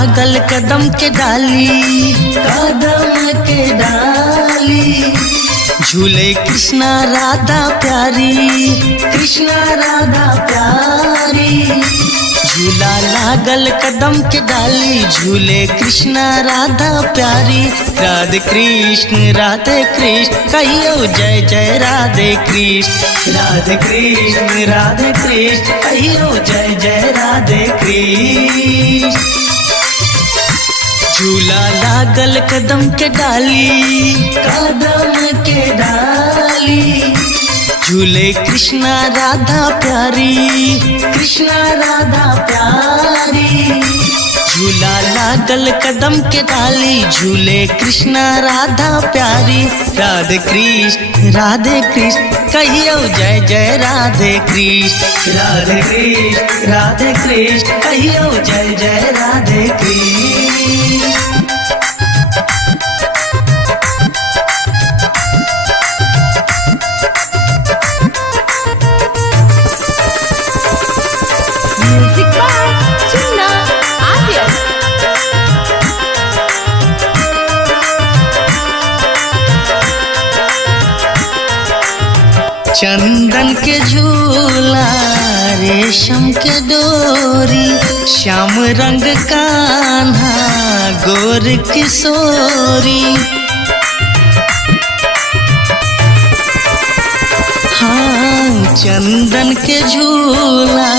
लागल कदम के डाली, कदम के डाली। झूले कृष्णा राधा प्यारी, कृष्णा राधा प्यारी। झूला लागल कदम के डाली, झूले कृष्णा राधा प्यारी। राधे कृष्ण कहियो जय जय राधे कृष्ण। राधे कृष्ण कहियो जय जय राधे कृष्ण। झूला लागल कदम के डाली, कदम के डाली। झूले कृष्णा राधा प्यारी, कृष्णा राधा प्यारी। झूला लागल कदम के डाली, झूले कृष्णा राधा प्यारी। राधे कृष्ण कहियो जय जय राधे कृष्ण। राधे कृष्ण कहियो जय जय Radhe Krishna. Music by Chinna Arya. चंदन के झूला, रेशम के डोरी। श्याम रंग कान्हा, गोर किशोरी। हाँ, चंदन के झूला,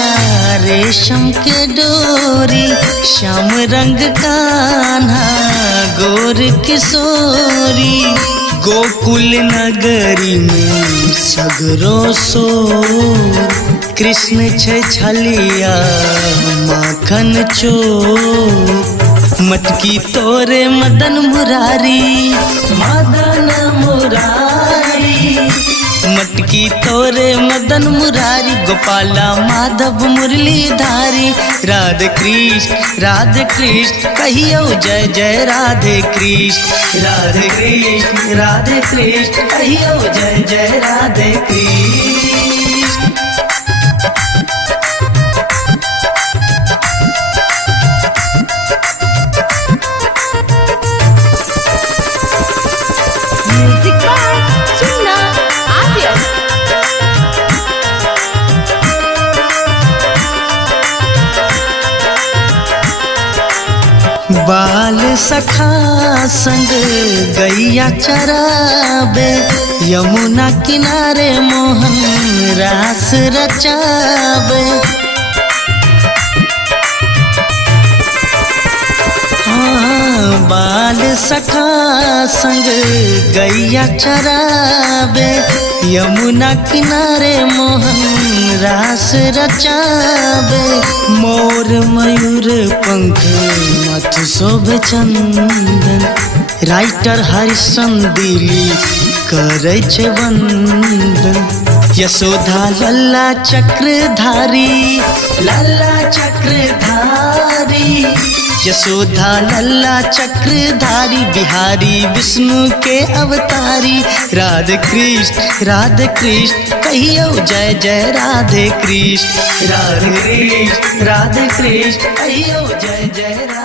रेशम के डोरी। श्याम रंग कान्हा, गोर किशोरी। गोकुल नगरी में सगरो सोर, कृष्ण छे छलिया माखन चोर। मटकी तोरे मदन मुरारी, मदन मुरारी। मटकी तोरे मदन मुरारी, गोपाला माधव मुरलीधारी। राधे कृष्ण कहियो जय जय राधे कृष्ण। राधे कृष्ण कहियो जय जय Radhe Krishna. Music by Chinna Arya. बाल सखा संग गैया चराबे, यमुना किनारे मोहन रास रचाबे। हाँ, बाल सखा संग गैया चराबे, यमुना किनारे मोहन रास रचाबे। मोर मयूर पंख मथ शोभे चंदन, राइटर हरिश्चंद्र दिलीप करे छे वंदन। यशोदा लल्ला चक्रधारी, लल्ला चक्रधारी। यशोदा लल्ला चक्रधारी, बिहारी विष्णु के अवतारी। राधे कृष्ण कहियो जय जय राधे कृष्ण। राधे कृष्ण कहियो जय जय राधे।